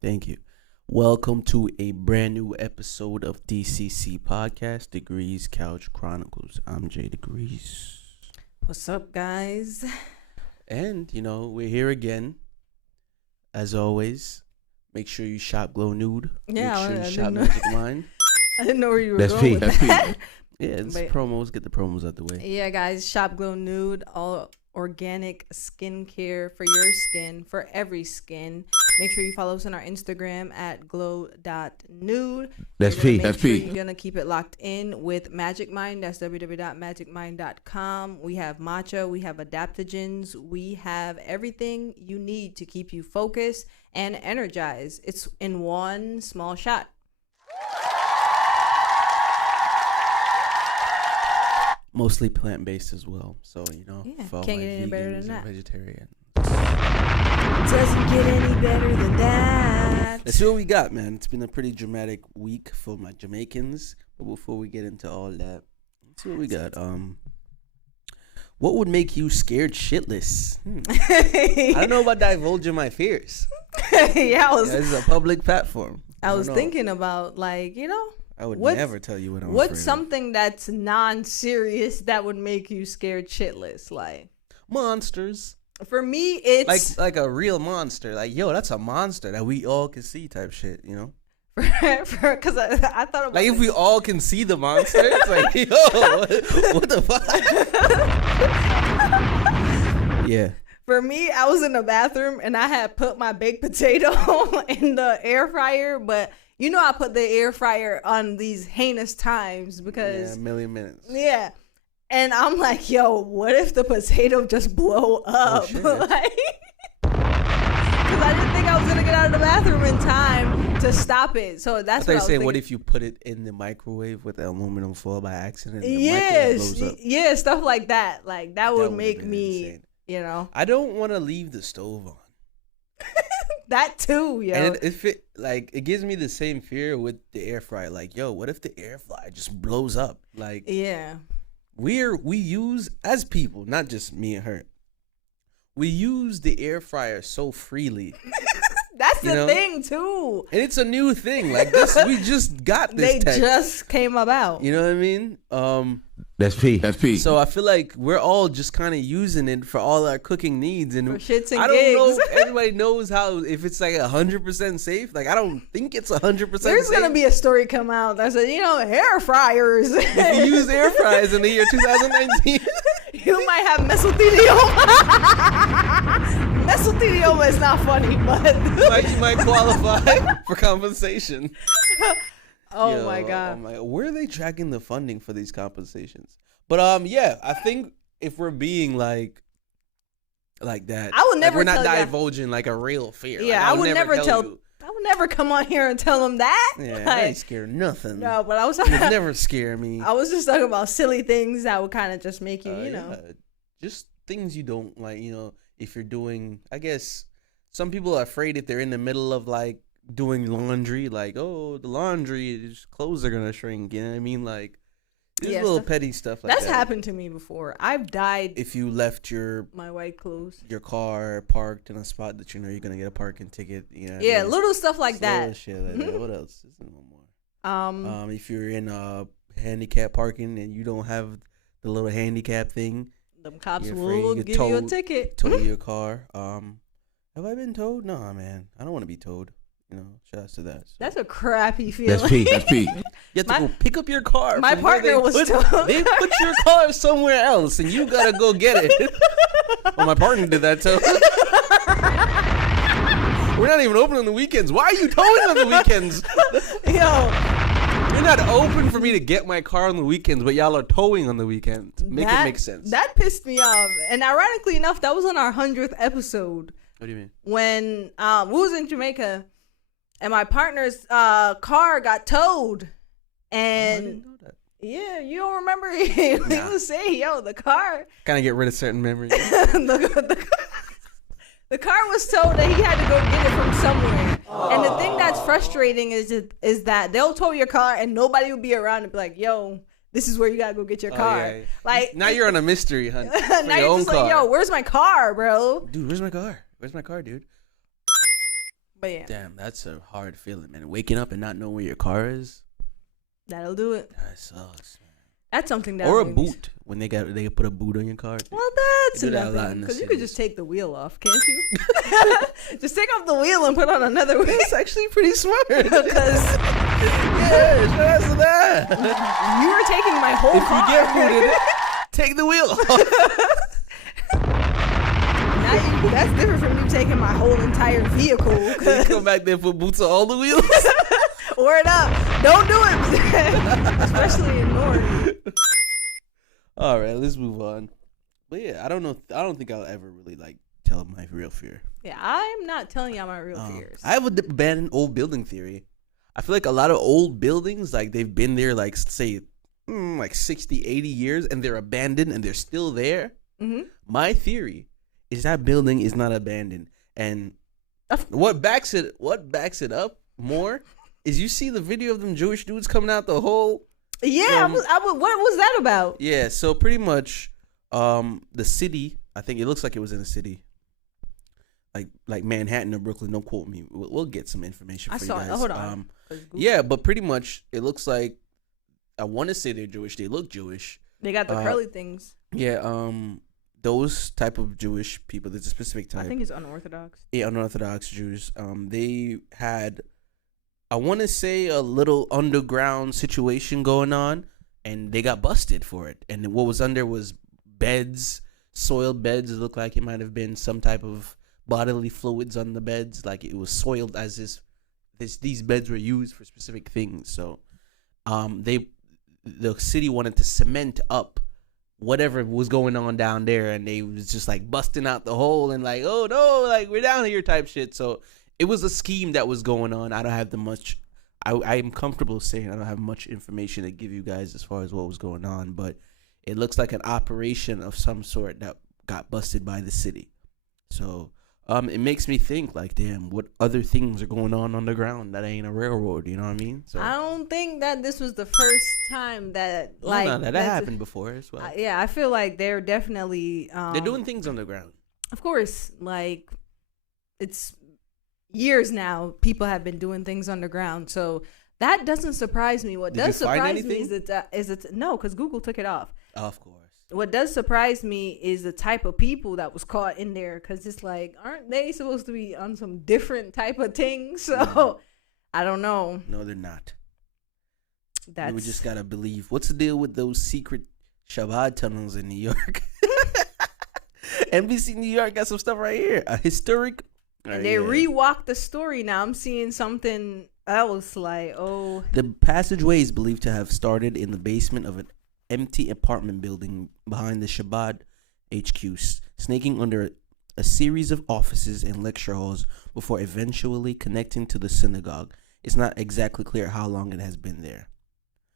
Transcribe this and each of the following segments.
Thank you. Welcome to a brand new episode of DCC Podcast, Degrees Couch Chronicles. I'm Jada Degrees. What's up, guys? And, we're here again. As always, make sure you shop Glow Nude. Yeah, make sure you shop Magic Mind. I didn't know where you were going with that. Yeah, it's promos. Get the promos out the way. Yeah, guys, shop Glow Nude. All organic skincare for your skin, for every skin. Make sure you follow us on our Instagram at glow.nude. That's P. You're going to keep it locked in with Magic Mind. That's www.magicmind.com. We have matcha. We have adaptogens. We have everything you need to keep you focused and energized. It's in one small shot. Mostly plant-based as well. So, Yeah, for all can't my get any better than vegans that. and vegetarian. Doesn't get any better than that. Let's see what we got, man. It's been a pretty dramatic week for my Jamaicans. But before we get into all that, let's see what we got. What would make you scared shitless? I don't know about divulging my fears. Yeah, This is a public platform. I was thinking about, I would never tell you what I'm afraid what's of. something that's non-serious that would make you scared shitless? Like Monsters. For me, it's like a real monster. Like, yo, that's a monster that we all can see type shit, Because I thought about like if we all can see the monster, it's like, yo, what the fuck? Yeah. For me, I was in the bathroom and I had put my baked potato in the air fryer, but I put the air fryer on these heinous times because a million minutes. Yeah. And I'm like, yo, what if the potato just blow up? Because I didn't think I was going to get out of the bathroom in time to stop it. So that's what I was saying. thinking. What if you put it in the microwave with the aluminum foil by accident? And Yeah, stuff like that. Like, that would make me, insane. I don't want to leave the stove on. That too, yo. And it gives me the same fear with the air fryer. Like, yo, what if the air fryer just blows up? Like, yeah. We use, as people, not just me and her, we use the air fryer so freely. That's the thing too. And it's a new thing. Like this, we just got this. They just came about. You know what I mean? That's P. So I feel like we're all just kind of using it for all our cooking needs, and for shits and I don't know gigs. if everybody knows if it's like 100% safe. Like I don't think it's 100% safe. There's gonna be a story come out that says, air fryers. If you use air fryers in the year 2019, you might have mesothelioma. Mesothelioma is not funny, but you might qualify for compensation. Oh my god! Where are they tracking the funding for these compensations? But yeah, I think if we're being like that, I would never. We're not divulging like a real fear. Yeah, like, I would never tell. I would never come on here and tell them that. Yeah, I ain't scared of nothing. No, but I was. It never scare me. I was just talking about silly things that would kind of just make you, just things you don't like. If you're doing, I guess some people are afraid if they're in the middle of like doing laundry, like, oh, the laundry clothes are gonna shrink. You know what I mean? Like, there's little petty stuff like that. That's happened to me before. I've died if you left my white clothes, your car parked in a spot that you're gonna get a parking ticket. Yeah, little stuff like that. Shit like that. What else? There's one more. If you're in handicap parking and you don't have the little handicap thing, them cops will give you a ticket. Tow your car. Have I been towed? No, man. I don't want to be towed. Shout out to that. So. That's a crappy feeling. That's P. You have to go pick up your car. My partner was towed. They put your car somewhere else, and you gotta go get it. Well, my partner did that too. We're not even open on the weekends. Why are you towing on the weekends? Yo. You're not open for me to get my car on the weekends, but y'all are towing on the weekends. It make sense. That pissed me off. And ironically enough, that was on our 100th episode. What do you mean? When we was in Jamaica, and my partner's car got towed. And I didn't know that. Yeah, you don't remember? He was saying, yo, the car. Kind of get rid of certain memories. The car was told that he had to go get it from somewhere. And the thing that's frustrating is that they'll tow your car and nobody will be around and be like, yo, this is where you gotta go get your car. Yeah. Like now you're on a mystery hunt for now your you're own just car. like, yo, where's my car, bro? Dude, where's my car? Where's my car, dude? But yeah, Damn, that's a hard feeling, man. Waking up and not knowing where your car is. that'll do it. That sucks. That's something that Or a boot when they put a boot on your car. Well, that's They do that a lot nothing in the because you could cities. just take the wheel off, can't you? Just take off the wheel and put on another wheel. It's actually pretty smart. Because yeah, shout out to that. you were taking my whole If car. you get booted, take the wheel off. That's different from you taking my whole entire vehicle. Then come back there and put boots on all the wheels. Word up. Don't do it. Especially in North. All right, let's move on. But yeah, I don't know. I don't think I'll ever really like tell my real fear. Yeah, I'm not telling y'all my real fears. I have a abandoned old building theory. I feel like a lot of old buildings, like they've been there, like say, like 60, 80 years, and they're abandoned and they're still there. Mm-hmm. My theory is that building is not abandoned, and what backs it up more is you see the video of them Jewish dudes coming out the hole. Yeah, what was that about? Yeah, so pretty much, the city. I think it looks like it was in a city, like Manhattan or Brooklyn. Don't quote me. We'll get some information for you guys. Hold on. Yeah, but pretty much it looks like, I want to say they're Jewish. They look Jewish. They got the curly things. Yeah, those type of Jewish people. There's a specific type. I think it's unorthodox. Yeah, unorthodox Jews. They had, I want to say, a little underground situation going on, and they got busted for it. And what was under was beds, soiled beds. It looked like it might have been some type of bodily fluids on the beds, like it was soiled as these beds were used for specific things. So, the city wanted to cement up whatever was going on down there, and they was just like busting out the hole and like, oh no, like we're down here type shit. So it was a scheme that was going on. I don't have I'm comfortable saying I don't have much information to give you guys as far as what was going on, but it looks like an operation of some sort that got busted by the city. So it makes me think like, damn, what other things are going on underground that ain't a railroad? You know what I mean? So I don't think that this was the first time that that happened before as well. Yeah, I feel like they're definitely they're doing things underground. Of course, like it's years now. People have been doing things underground, so that doesn't surprise me. What does surprise me is that no, because Google took it off. Of course. What does surprise me is the type of people that was caught in there, because it's like, aren't they supposed to be on some different type of thing? So I don't know. No, they're not. That's... We just gotta believe. What's the deal with those secret Shabbat tunnels in New York? NBC New York got some stuff right here. A historic. And they rewalked the story. Now I'm seeing something else like, oh. The passageway is believed to have started in the basement of an empty apartment building behind the Shabbat HQ, snaking under a series of offices and lecture halls before eventually connecting to the synagogue. It's not exactly clear how long it has been there.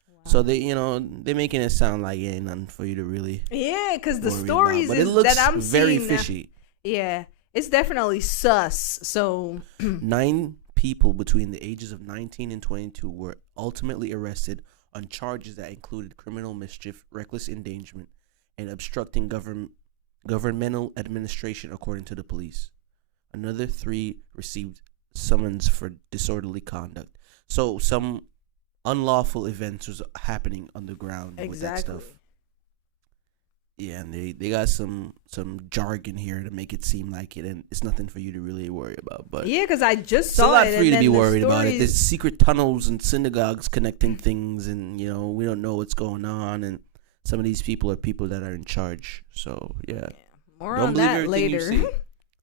Wow. So they're making it sound like it ain't nothing for you to really. Yeah, because the stories but it looks that I'm very seeing fishy. Yeah, it's definitely sus. So 9 people between the ages of 19 and 22 were ultimately arrested on charges that included criminal mischief, reckless endangerment, and obstructing governmental administration, according to the police. Another 3 received summons for disorderly conduct. So some unlawful events was happening underground with that stuff. Yeah, and they got some jargon here to make it seem like it, and it's nothing for you to really worry about. But yeah, because I just it's saw a lot it, for you to be worried about it. There's secret tunnels and synagogues connecting things, and we don't know what's going on. And some of these people are people that are in charge. So yeah, more on that later.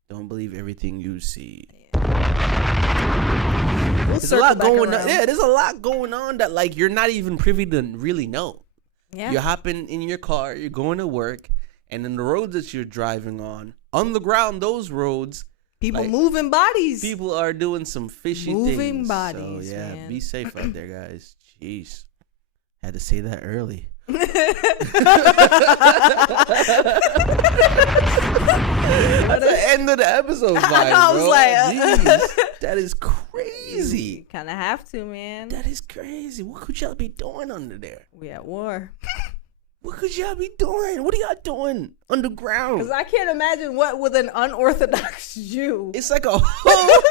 Don't believe everything you see. There's a lot going on. Yeah, there's a lot going on that like you're not even privy to really know. Yeah. You're hopping in your car, you're going to work, and then the roads that you're driving on the ground, those roads, people moving bodies. People are doing some fishy things. Moving bodies. So yeah, man. be safe out there, guys. Jeez, had to say that early. That's the end of the episode vibe, I was bro. like, Jeez, that is crazy. Kind of have to, man. That is crazy. What could y'all be doing under there? We at war. What could y'all be doing? What are y'all doing underground? Because I can't imagine what with an unorthodox Jew. It's like a whole,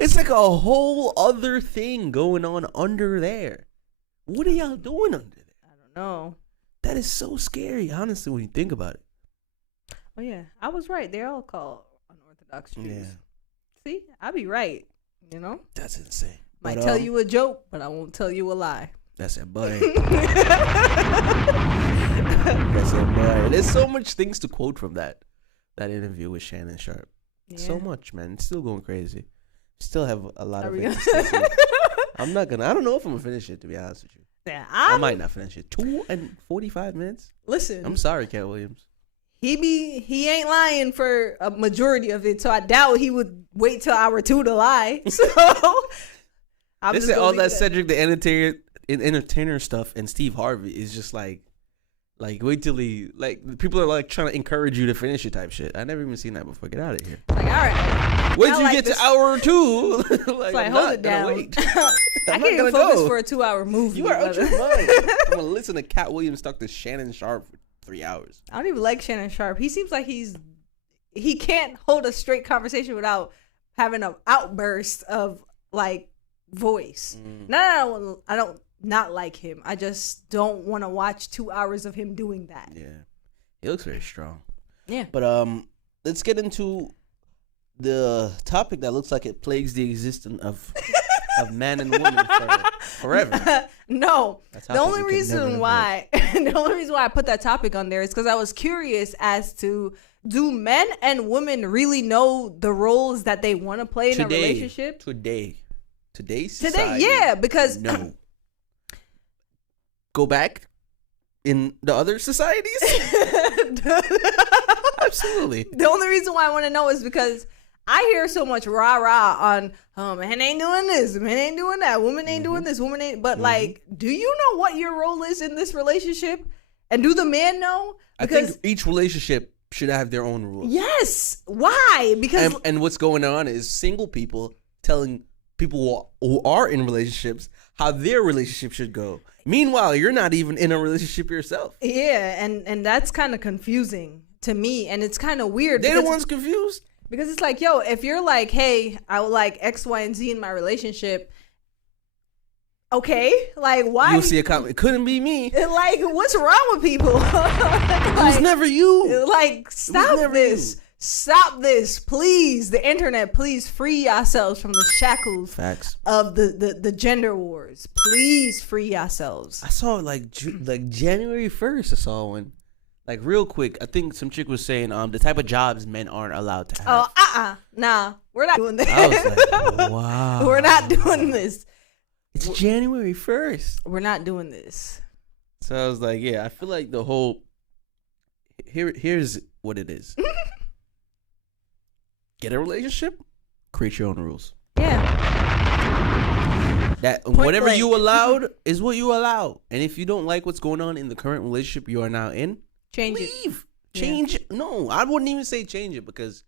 it's like a whole other thing going on under there. What are y'all doing under there? I don't know. That is so scary, honestly, when you think about it. Oh yeah, I was right. They're all called unorthodox Jews. Yeah, See, I be right. You know, that's insane. might tell you a joke, but I won't tell you a lie. That's it, boy. That's it, boy. There's so much things to quote from that interview with Shannon Sharp. Yeah. So much, man. It's still going crazy. Still have a lot of it. I don't know if I'm gonna finish it, to be honest with you. Yeah, I might not finish it. 2 and 45 minutes. Listen, I'm sorry, Cat Williams. he ain't lying for a majority of it, so I doubt he would wait till hour 2 to lie. So I'm This just is gonna all leave that it at- Cedric the Entertainer stuff and Steve Harvey is just like wait till people are like trying to encourage you to finish it type shit. I never even seen that before. Get out of here. Like, all right. Wait I till you like get this. to hour 2. It's like, I'm hold not it gonna down. wait. I I'm can't not even gonna focus go. for a 2-hour movie. You are out brother. your mind. I'm gonna listen to Cat Williams talk to Shannon Sharp for 3 hours. I don't even like Shannon Sharp. He seems like he can't hold a straight conversation without having an outburst of like voice. No, I don't not like him. I just don't want to watch 2 hours of him doing that. Yeah, he looks very strong. Yeah. But let's get into the topic that looks like it plagues the existence of man and woman forever. No, That the topic only we can reason never why I put that topic on there is because I was curious as to, do men and women really know the roles that they want to play in a relationship? Today's society, yeah, because no. Go back in the other societies? Absolutely. The only reason why I want to know is because I hear so much rah rah on man ain't doing this, man ain't doing that, woman ain't doing this, woman ain't. But like, do you know what your role is in this relationship? And do the man know? Because I think each relationship should have their own rules. yes, why? Because And what's going on is single people telling people who are in relationships how their relationship should go. Meanwhile, you're not even in a relationship yourself. yeah, and that's kind of confusing to me, and it's kind of weird. They're the because- ones confused. Because it's like, yo, if you're like, hey, I would like X, Y, and Z in my relationship, okay, like why? You'll see a comment. It couldn't be me. Like, what's wrong with people? It was never you. Like, stop never this. you. Stop this, please. The internet, please free yourselves from the shackles Facts. of the gender wars. Please free yourselves. I saw it like January 1st. I saw one. Like real quick, I think some chick was saying the type of jobs men aren't allowed to have. Oh, nah, we're not doing this. I was like, wow. We're not doing this. It's January 1st. We're not doing this. So I was like, yeah, I feel like the whole here's what it is. Get a relationship, create your own rules. Yeah. That whatever you allowed is what you allow. And if you don't like what's going on in the current relationship you are now in, Change it. leave. Change it. No, I wouldn't even say change it because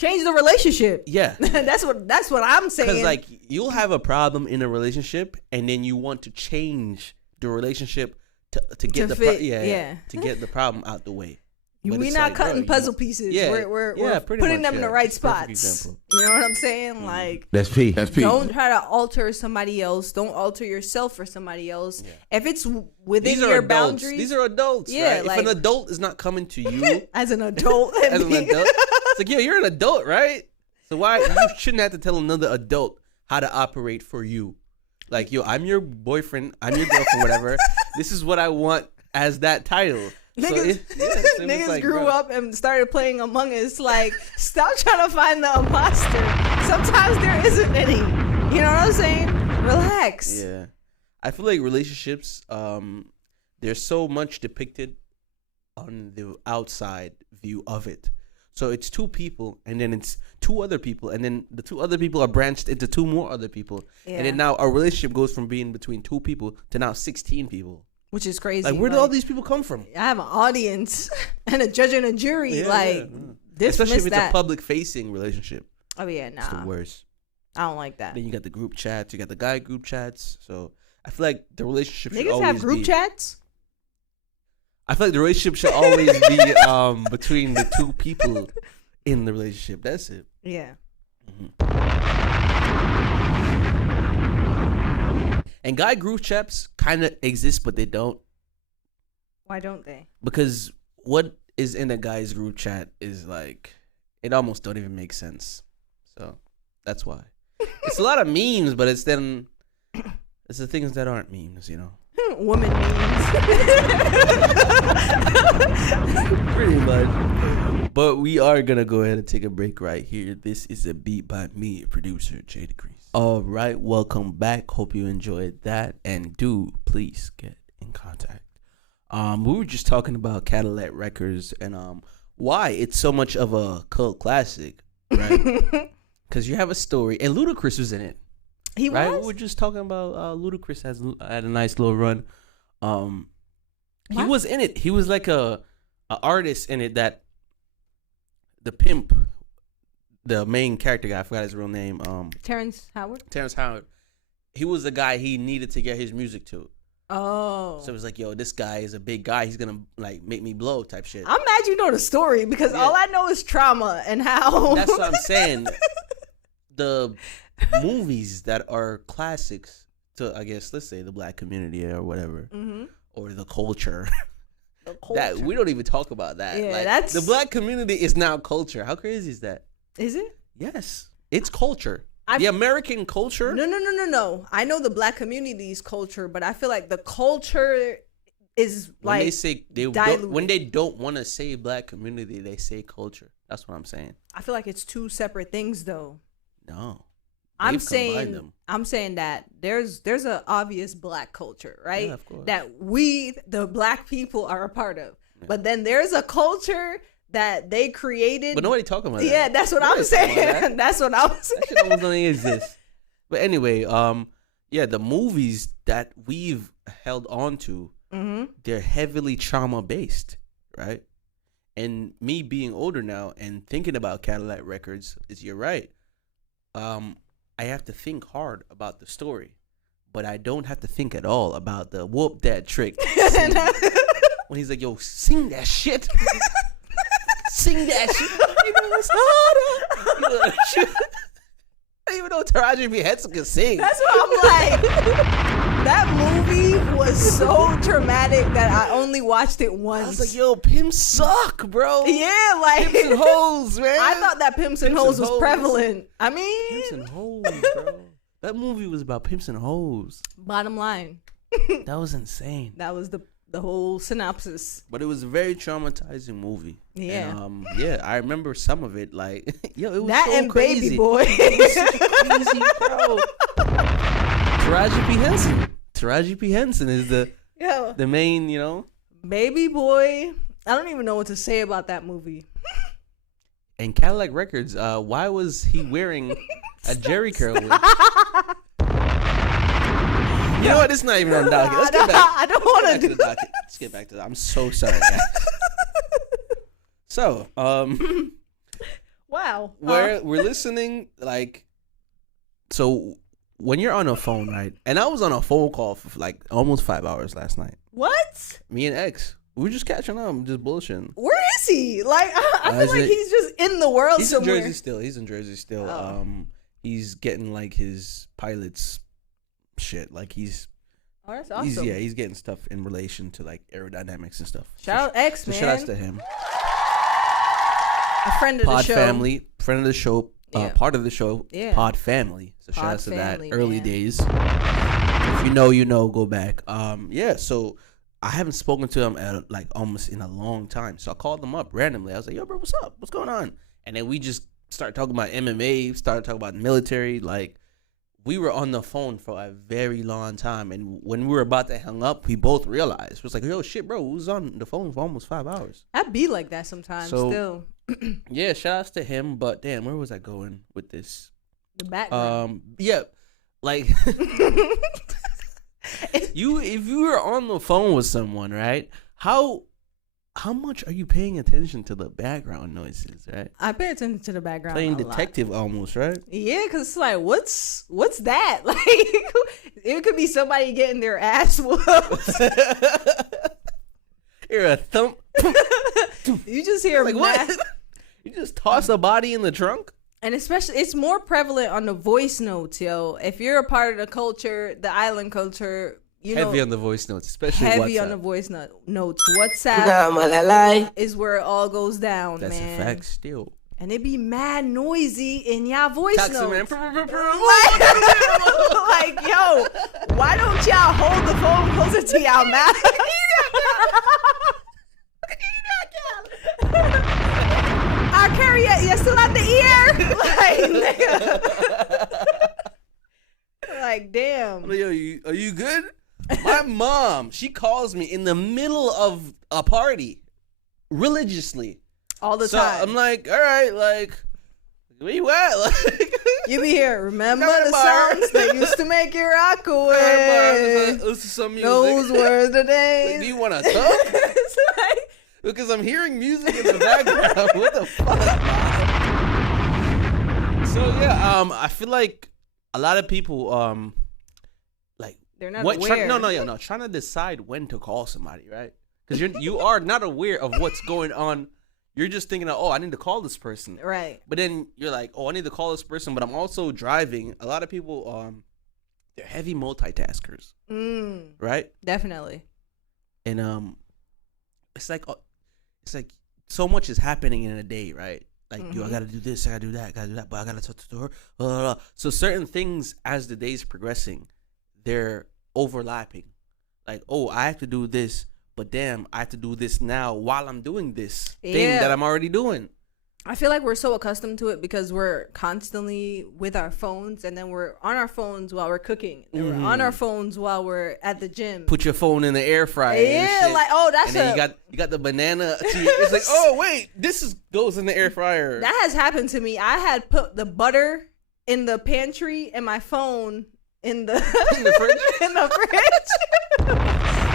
Change the relationship. yeah. that's what I'm saying. Because like you'll have a problem in a relationship and then you want to change the relationship to get To the fit, to get the problem out the way. But we're it's not like, cutting bro, puzzle pieces. yeah, we're pretty putting much, them in the yeah. right It's a perfect spots. example. You know what I'm saying? Like, That's P. That's P. don't try to alter somebody else. Don't alter yourself for somebody else. Yeah. If it's within These are your adults. boundaries, These are adults. Yeah, right? like- if an adult is not coming to you as an adult, as an adult, it's like, yeah, you're an adult, right? So why you shouldn't have to tell another adult how to operate for you? Like, yo, I'm your boyfriend, I'm your girlfriend, whatever. This is what I want as that title. Niggas, So niggas like, grew bro, up and started playing Among Us. Like, stop trying to find the imposter. Sometimes there isn't any. You know what I'm saying? Relax. Yeah, I feel like relationships, there's so much depicted on the outside view of it. So it's two people, and then it's two other people, and then the two other people are branched into two more other people, Yeah. and then now our relationship goes from being between two people to now 16 people. Which is crazy. Like, where did all these people come from? I have an audience and a judge and a jury. Especially if it's a public-facing relationship. Oh, yeah, nah. It's the worst. I don't like that. Then you got the group chats. You got the guy group chats. So I feel like the relationship should Niggas always have group chats? I feel like the relationship should always be between the two people in the relationship. That's it. Yeah. And guy group chats kind of exist, but they don't. Why don't they? Because what is in a guy's group chat is like, it almost don't even make sense. So that's why. It's a lot of memes, but it's the things that aren't memes, you know. Woman memes. Pretty much. But we are going to go ahead and take a break right here. This is a beat by me, producer Jada. All right, welcome back. Hope you enjoyed that. And do please get in contact. We were just talking about Cadillac Records and why it's so much of a cult classic, right? Because you have a story. And Ludacris was in it. He right? was? We were just talking about Ludacris had a nice little run. He was in it. He was like a artist in it that the pimp, the main character guy, I forgot his real name. Terrence Howard. He was the guy he needed to get his music to. Oh. So it was like, yo, this guy is a big guy. He's gonna like make me blow type shit. I'm mad you know the story because all I know is Trauma and how. That's what I'm saying. The movies that are classics to, I guess, let's say the black community or whatever, or the culture. That we don't even talk about that. Yeah, like, that's the black community is now culture. How crazy is that? Is it? Yes, it's culture. The American culture. No. I know the black community's culture, but I feel like the culture is like when they don't want to say black community, they say culture. That's what I'm saying. I feel like it's two separate things, though. No, I'm saying that there's an obvious black culture, right? Yeah, of course. That we, the black people, are a part of. Yeah. But then there's a culture that they created. But nobody talking about that. Yeah, that's what I'm saying. That's what I'm saying. That shit almost don't exist. But anyway, the movies that we've held on to, they're heavily trauma based, right? And me being older now and thinking about Cadillac Records, you're right. I have to think hard about the story, but I don't have to think at all about the whoop that trick. When he's like, yo, sing that shit. Sing that shit. You know what's harder? I don't even know Taraji P. Henson can sing. That's what I'm like. That movie was so traumatic that I only watched it once. I was like, yo, pimps suck, bro. Yeah, like pimps and hoes, man. I thought that pimps and hoes was prevalent. I mean, pimps and hoes, bro. That movie was about pimps and hoes. Bottom line. That was insane. That was the whole synopsis. But it was a very traumatizing movie. Yeah. And, I remember some of it. Like, yo, it was that so and crazy. Baby Boy. It was so crazy, bro. Taraji P. Henson is the main, you know. Baby Boy. I don't even know what to say about that movie. And Cadillac Records, why was he wearing a Jerry curl wig? You know what? It's not even on the docket. Let's get back. I don't want to do that. Let's get back to that. I'm so sorry, guys. So, wow. We're listening, like, so when you're on a phone, right? And I was on a phone call for like almost 5 hours last night. What? Me and X. We were just catching up, just bullshitting. Where is he? Like, I feel like he's just in the world somewhere. He's in Jersey still. Oh. He's getting like his pilot's shit. Like he's. Oh, that's awesome. He's getting stuff in relation to like aerodynamics and stuff. Shout out X, man. Shout outs to him. A friend of the show. Friend of the show. Part of the show. Yeah. Pod family. So shout out to that. Early days. If you know, you know. Go back. So I haven't spoken to him at like almost in a long time. So I called him up randomly. I was like, yo, bro, what's up? What's going on? And then we just started talking about MMA. Started talking about military. Like. We were on the phone for a very long time, and when we were about to hang up, we both realized it was like, "Yo, shit, bro, we was on the phone for almost 5 hours." I'd be like that sometimes. Still. Yeah, shout outs to him, but damn, where was I going with this? The background. Yeah, like if you were on the phone with someone, right? How much are you paying attention to the background noises, right? I pay attention to the background. Playing a detective lot. almost, right? Yeah, because it's like, what's that? Like, it could be somebody getting their ass whooped. You're a thump. You just hear like what? You just toss a body in the trunk? And especially, it's more prevalent on the voice notes, yo. If you're a part of the culture, the island culture, heavy on the voice notes, especially heavy WhatsApp. on the voice notes. WhatsApp is where it all goes down, That's man. a fact still. And it be mad noisy in y'all voice notes. Man. Like, yo, why don't y'all hold the phone closer to y'all mouth? I carry it. You're still at the ear. Like, nigga. Like, damn. Yo, are you good? My mom, she calls me in the middle of a party, religiously. All the so time. I'm like, all right, like, where you at? Like, you be here. Remember the bar. songs that used to make you rock away. Listen to some music. Those were the Like, days. do you want to talk? It's like, Because I'm hearing music in the background. What the fuck? So yeah, I feel like a lot of people, like they're not what? aware. Trying to decide when to call somebody, right? Because you are not aware of what's going on. You're just thinking, oh, I need to call this person, Right. But then you're like, oh, I need to call this person, but I'm also driving. A lot of people, they're heavy multitaskers, right? Definitely. And it's like so much is happening in a day, right? Like, yo, I gotta do this, I gotta do that, but I gotta talk to her. Blah, blah, blah. So certain things, as the day's progressing, they're overlapping. Like, oh, I have to do this, but damn, I have to do this now while I'm doing this thing that I'm already doing. I feel like we're so accustomed to it because we're constantly with our phones, and then we're on our phones while we're cooking, and we're on our phones while we're at the gym. Put your phone in the air fryer. Yeah, like, oh, that's and then you got the banana. It's like, oh wait, goes in the air fryer. That has happened to me. I had put the butter in the pantry and my phone in the fridge. in the fridge.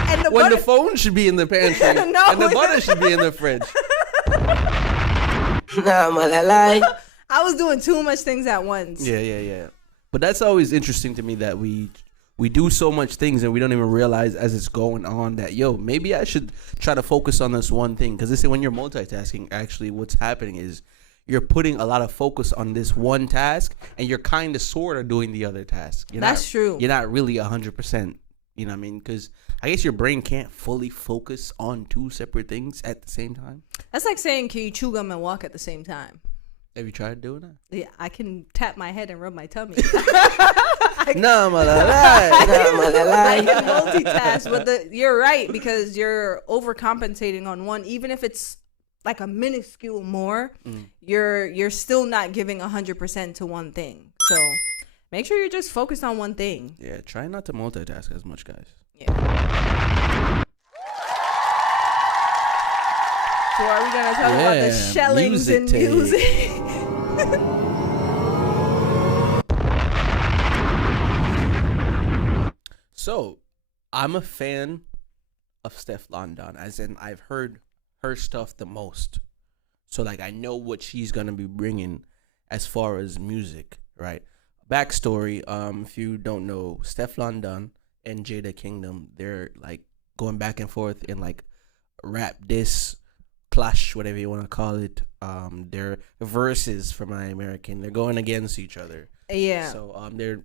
And the phone should be in the pantry, and the butter should be in the fridge. I was doing too much things at once. Yeah. But that's always interesting to me that we do so much things and we don't even realize as it's going on that, yo, maybe I should try to focus on this one thing. Because when you're multitasking, actually what's happening is you're putting a lot of focus on this one task and you're kind of sort of doing the other task. That's true. You're not really 100%. You know what I mean? Because I guess your brain can't fully focus on two separate things at the same time. That's like saying, can you chew gum and walk at the same time? Have you tried doing that? Yeah, I can tap my head and rub my tummy. I can multitask, but you're right, because you're overcompensating on one. Even if it's like a minuscule more, you're still not giving 100% to one thing. So make sure you're just focused on one thing. Yeah, try not to multitask as much, guys. Yeah. So are we going to talk about the shellings and music? So, I'm a fan of Stefflon Don, as in I've heard her stuff the most. So, like, I know what she's going to be bringing as far as music, right? Backstory, if you don't know, Stefflon Don and Jada Kingdom, they're, like, going back and forth in, like, rap diss, clash, whatever you want to call it. They're verses for my American. They're going against each other. Yeah. So they're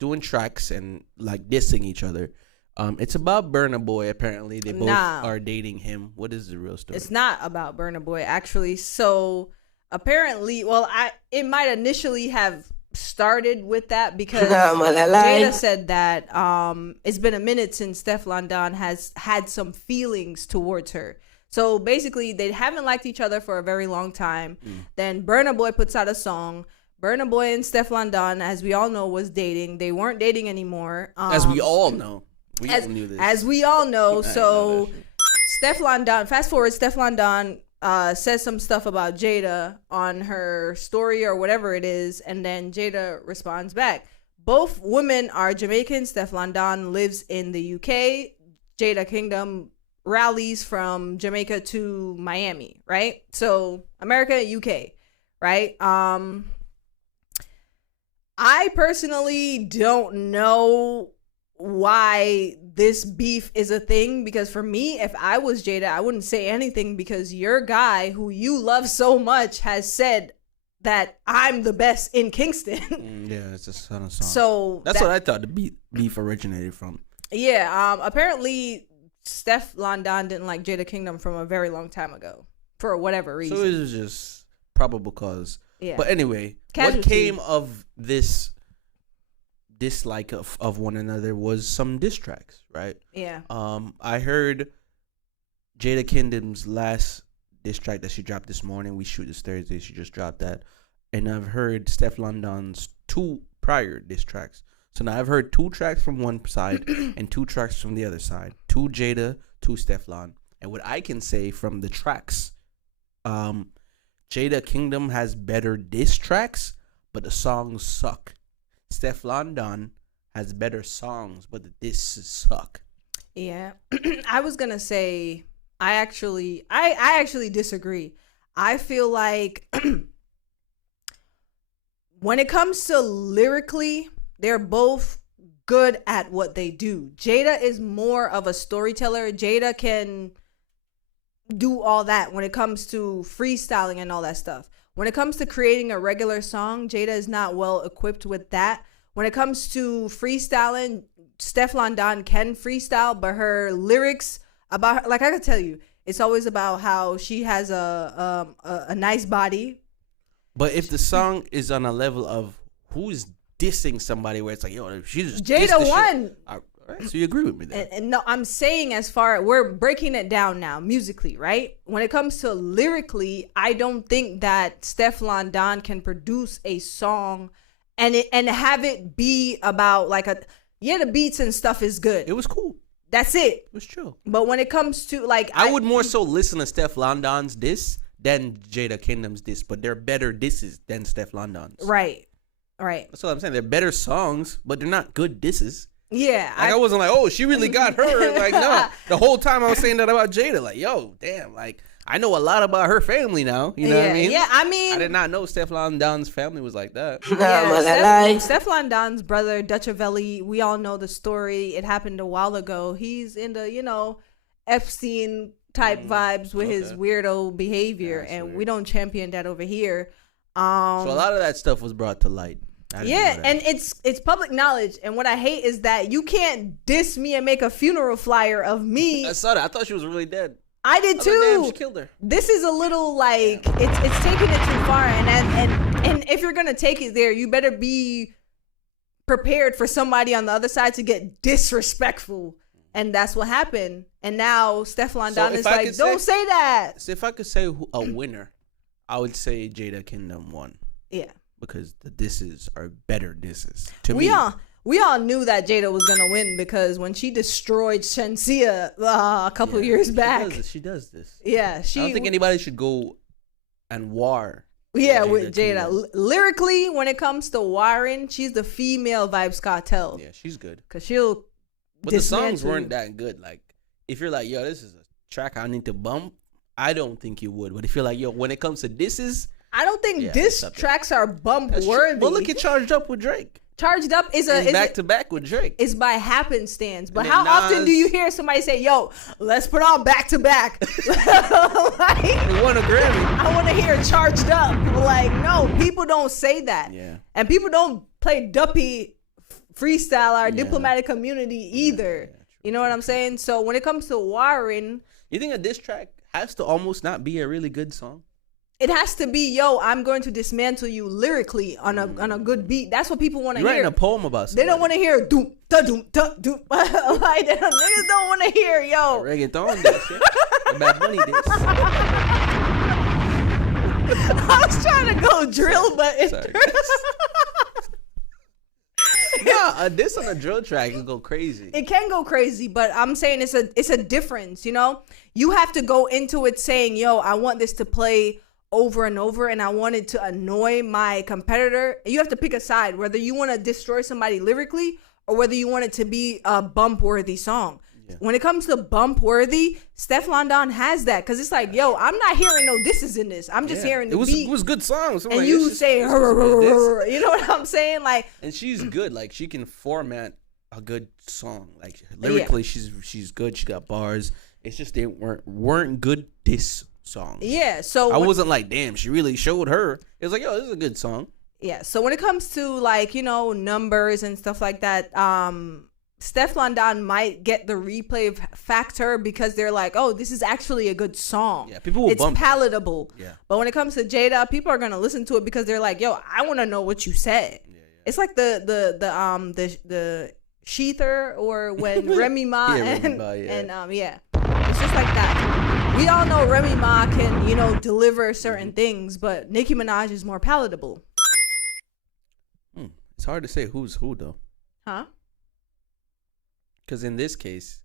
doing tracks and like dissing each other. It's about Burna Boy. Apparently, they both are dating him. What is the real story? It's not about Burna Boy, actually. So apparently, well, it might initially have started with that because Jada said that it's been a minute since Stefflon Don has had some feelings towards her. So basically, they haven't liked each other for a very long time. Then Burna Boy puts out a song. Burna Boy and Stefflon Don, as we all know, was dating. They weren't dating anymore. As we all know. We all knew this. As we all know. So Stefflon Don, fast forward, Stefflon Don says some stuff about Jada on her story or whatever it is. And then Jada responds back. both women are Jamaican. Stefflon Don lives in the UK. Jada Kingdom rallies from Jamaica to Miami, right? So America, UK, right? I personally don't know why this beef is a thing, because for me, if I was Jada, I wouldn't say anything, because your guy who you love so much has said that I'm the best in Kingston. Yeah, it's a song. So that's what I thought the beef originated from. Yeah, apparently Stefflon Don didn't like Jada Kingdom from a very long time ago for whatever reason. So it was just probable cause. Yeah. But anyway, what came of this dislike of one another was some diss tracks, right? Yeah. I heard Jada Kingdom's last diss track that she dropped this morning. We shoot this Thursday. She just dropped that. And I've heard Stefflon Don's 2 prior diss tracks. So now I've heard 2 tracks from one side and 2 tracks from the other side. 2 Jada, 2 Stefflon. And what I can say from the tracks, Jada Kingdom has better diss tracks, but the songs suck. Stefflon Don has better songs, but the disses suck. Yeah. I was gonna say I actually disagree. I feel like when it comes to lyrically, they're both good at what they do. Jada is more of a storyteller. Jada can do all that when it comes to freestyling and all that stuff. When it comes to creating a regular song, Jada is not well equipped with that. When it comes to freestyling, Stefflon Don can freestyle, but her lyrics about her, like I could tell you, it's always about how she has a nice body. But if the song is on a level of who's dissing somebody, where it's like, yo, she's just Jada won. All right, so you agree with me then? And no, I'm saying we're breaking it down now musically, right? When it comes to lyrically, I don't think that Stefflon Don can produce a song and have it be about like the beats and stuff is good. It was cool. That's it. It was chill. But when it comes to like, I would more so listen to Stefflon Don's diss than Jada Kingdom's diss, but they're better disses than Stefflon Don's. Right. That's what I'm saying. They're better songs, but they're not good disses. Yeah. Like I wasn't like, oh, she really got her. Like, no. The whole time I was saying that about Jada. Like, yo, damn. Like, I know a lot about her family now. You know what I mean? Yeah, I mean, I did not know Stefflon Don's family was like that. Yeah, Stefflon Don's brother, Dutchavelli, we all know the story. It happened a while ago. He's in the, Epstein type vibes with his weirdo behavior, and weird. We don't champion that over here. So a lot of that stuff was brought to light. Yeah, and it's public knowledge. And what I hate is that you can't diss me and make a funeral flyer of me. I saw that. I thought she was really dead. I did too. Damn, she killed her. This is a little like it's taking it too far, and if you're gonna take it there, you better be prepared for somebody on the other side to get disrespectful, and that's what happened. And now Stefflon Don is like, don't say that. So if I could say a winner, I would say Jada Kingdom won. Yeah, because the disses are better disses to me. We all knew that Jada was gonna win because when she destroyed Shensia a couple years back, she does this. Yeah, I don't think anybody should go and war. Yeah, with Jada. Lyrically, when it comes to warring, she's the female Vibes Cartel. Yeah, she's good. Cause she'll. But the songs weren't that good. Like, if you're like, yo, this is a track I need to bump, I don't think you would. But if you're like, yo, when it comes to disses, I don't think diss tracks are bump worthy. Well, look at Charged Up with Drake. Charged Up is back to back with Drake. It's by happenstance. But how often do you hear somebody say, yo, let's put on back to back? Like, they won a Grammy. I want to hear Charged Up. Like, no, people don't say that. Yeah. And people don't play duppy freestyle or diplomatic community either. Yeah, you know what I'm saying? So when it comes to warring, you think a diss track has to almost not be a really good song? It has to be, yo, I'm going to dismantle you lyrically on a good beat. That's what people want to hear. You're writing a poem about somebody. They don't want to hear doom da doom da doom. Like niggas don't want to hear, yo. Reggaeton this, yeah. Bad Bunny this. I was trying to go drill, but yeah, this on a drill track can go crazy. It can go crazy, but I'm saying it's a difference, You have to go into it saying, yo, I want this to play over and over and I wanted to annoy my competitor, you have to pick a side, whether you want to destroy somebody lyrically or whether you want it to be a bump worthy song. Yeah. When it comes to bump worthy, Stefflon Don has that, because it's like, yo, I'm not hearing no disses in this. I'm just hearing the beat. It was good songs. And like, you say, you know what I'm saying? Like, and she's good. Like, she can format a good song. Like, lyrically, she's good. She got bars. It's just they weren't good diss songs. Yeah. So I wasn't like, damn, she really showed her. It was like, yo, this is a good song. Yeah. So when it comes to like, numbers and stuff like that, Stefflon Don might get the replay factor because they're like, oh, this is actually a good song. Yeah, people will it's bump palatable. Yeah. But when it cocomes to Jada, people are gonna listen to it because they're like, yo, I want to know what you said. Yeah. It's like the Sheether, or when Remy Ma it's just like that. We all know Remy Ma can deliver certain things, but Nicki Minaj is more palatable. It's hard to say who's who though. Huh? Because in this case,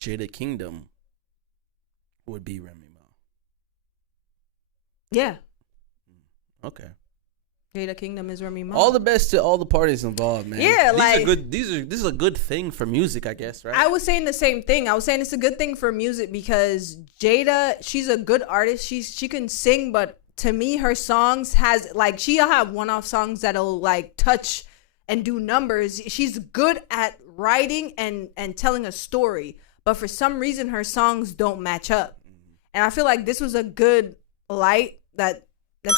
Jada Kingdom would be Remy Ma. Yeah. Okay. Jada Kingdom is Remy Ma. All the best to all the parties involved, man. Yeah, this is a good thing for music, I guess, right? I was saying the same thing. I was saying it's a good thing for music because Jada, she's a good artist. She can sing, but to me, her songs she'll have one-off songs that'll like touch and do numbers. She's good at writing and telling a story, but for some reason her songs don't match up. And I feel like this was a good light that's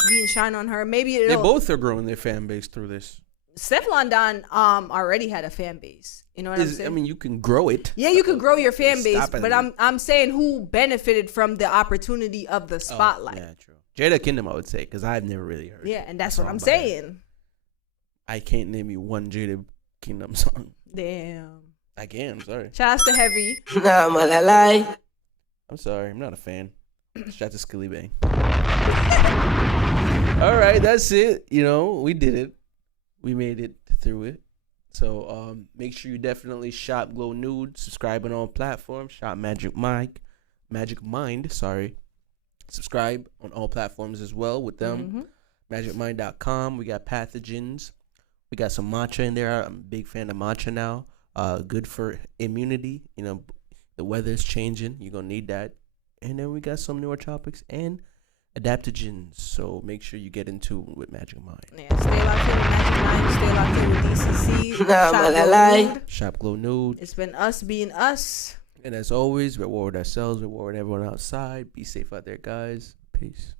being shined on her. Maybe they both are growing their fan base through this. Stefflon Don already had a fan base. You know what I'm saying? I mean, you can grow it. Yeah, you can grow your fan base, but I'm saying who benefited from the opportunity of the spotlight. Yeah, true. Jada Kingdom, I would say, because I've never really heard. Yeah, and that's what I'm saying. I can't name you one Jada Kingdom song. Damn. I can. I'm sorry. Shout out to Heavy. I'm sorry. I'm not a fan. Shout out to Skilly Bang. All right, that's it. We did it. We made it through it. So make sure you definitely shop Glow Nude. Subscribe on all platforms. Shop Magic Mind. Sorry. Subscribe on all platforms as well with them. MagicMind.com. We got pathogens. We got some matcha in there. I'm a big fan of matcha now. Good for immunity. The weather's changing. You're going to need that. And then we got some newer topics and adaptogens. So make sure you get into it with Magic Mind. Yeah, stay locked in with Magic Mind. Stay locked in with DCC. Shop Glow Nude. It's been us being us. And as always, reward ourselves, reward everyone outside. Be safe out there, guys. Peace.